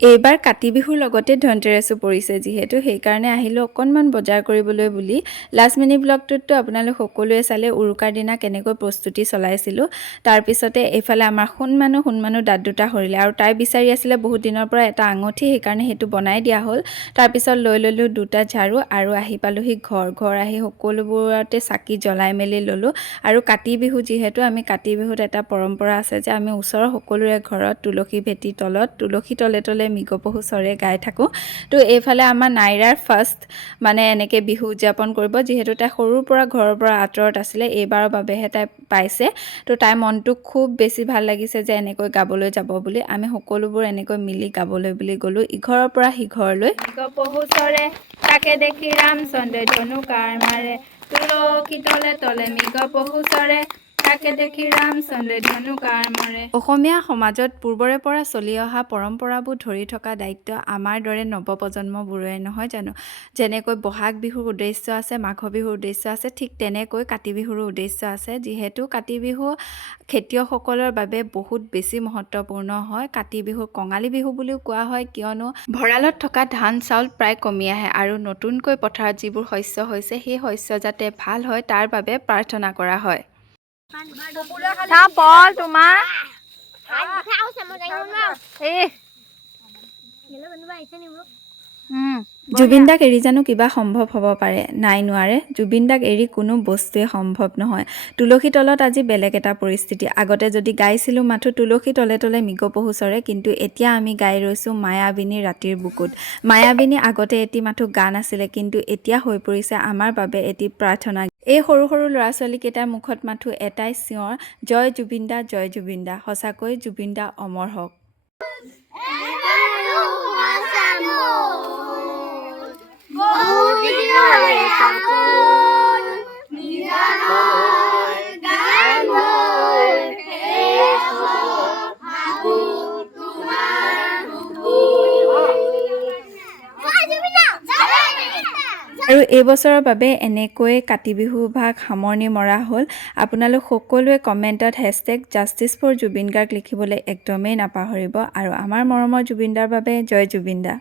এইবাৰ কাতি বিহুৰ লগতে ধনতেৰাছো পৰিছে যিহেতু সেইকাৰণে আহিলোঁ অকণমান বজাৰ কৰিবলৈ বুলি। লাষ্ট মিনি ব্লগটোততো আপোনালোক সকলোৱে চালে উৰুকাৰ দিনা কেনেকৈ প্ৰস্তুতি চলাইছিলোঁ। তাৰপিছতে এইফালে আমাৰ সোণ দাঁত দুটা সৰিলে আৰু তাই বিচাৰি আছিলে বহুত দিনৰ পৰা এটা আঙুঠি, সেইকাৰণে সেইটো বনাই দিয়া হ'ল। তাৰপিছত লৈ ল'লোঁ দুটা ঝাৰু আৰু আহি পালোঁহি ঘৰ আহি সকলোবোৰতে চাকি জ্বলাই মেলি ল'লোঁ। আৰু কাতি বিহু যিহেতু আমি কাতি বিহুত এটা পৰম্পৰা আছে যে আমি ওচৰৰ সকলোৰে ঘৰত তুলসী ভেটিৰ তলত তুলসী তলে তলে মৃগ পহু চৰে গাই থাকোঁ। তো এইফালে আমাৰ নাইৰাৰ ফাৰ্ষ্ট মানে এনেকৈ বিহু উদযাপন কৰিব, যিহেতু তাই সৰুৰ পৰা ঘৰৰ পৰা আঁতৰত আছিলে, এইবাৰৰ বাবেহে তাই পাইছে। তো তাইৰ মনটো খুব বেছি ভাল লাগিছে যে এনেকৈ গাবলৈ যাব বুলি। আমি সকলোবোৰ এনেকৈ মিলি গাবলৈ বুলি গ'লোঁ ইঘৰৰ পৰা সিঘৰলৈ। মৃগ পহু চৰে তাকে দেখি ৰামচন্দ্ৰই ধনু কাঁড় মাৰে, তুলসী তলে তলে মৃগ পহু চৰে তাকে দেখি ৰামচন্দ্ৰই ধনু কাঁড় মাৰে। অসমীয়া সমাজত পূৰ্বৰে পৰা চলি অহা পৰম্পৰাবোৰ ধৰি থকা দায়িত্ব আমাৰ দৰে নৱপ্ৰজন্মবোৰে নহয় জানো। যেনেকৈ বহাগ বিহুৰ উদ্দেশ্য আছে, মাঘ বিহুৰ উদ্দেশ্য আছে, ঠিক তেনেকৈ কাতি বিহুৰো উদ্দেশ্য আছে। যিহেতু কাতি বিহু খেতিয়কসকলৰ বাবে বহুত বেছি মহত্বপূৰ্ণ হয়। কাতি বিহুক কঙালী বিহু বুলিও কোৱা হয়, কিয়নো ভঁৰালত থকা ধান চাউল প্ৰায় কমি আহে আৰু নতুনকৈ পথাৰত যিবোৰ শস্য হৈছে সেই শস্য যাতে ভাল হয় তাৰ বাবে প্ৰাৰ্থনা কৰা হয়। জুবিন দাক এৰি জানো কিবা সম্ভৱ হ'ব পাৰে? নাই, নোৱাৰে। জুবিন দাক এৰি কোনো বস্তুৱে সম্ভৱ নহয়। তুলসী তলত আজি বেলেগ এটা পৰিস্থিতি। আগতে যদি গাইছিলোঁ মাথো তুলসী তলে তলে মৃগ পহু চৰে, কিন্তু এতিয়া আমি গাই ৰৈছোঁ মায়াবিনী ৰাতিৰ বুকুত। মায়াবিনী আগতে এটি মাথো গান আছিলে, কিন্তু এতিয়া হৈ পৰিছে আমাৰ বাবে এটি প্ৰাৰ্থনা। এই সৰু সৰু ল'ৰা ছোৱালীকেইটাৰ মুখত মাথো এটাই চিঞৰ, জয় জুবিন দা, জয় জুবিন দা। সঁচাকৈ জুবিন দা অমৰ হওক। আৰু এইবছৰৰ বাবে এনেকৈ কাতি বিহু ভাগ সামৰণি মৰা হ'ল। আপোনালোক সকলোৱে কমেণ্টত #জাষ্টিছ ফৰ জুবিন গাৰ্গ লিখিবলৈ একদমেই নাপাহৰিব। আৰু আমাৰ মৰমৰ জুবিন দাৰ বাবে জয় জুবিন দা।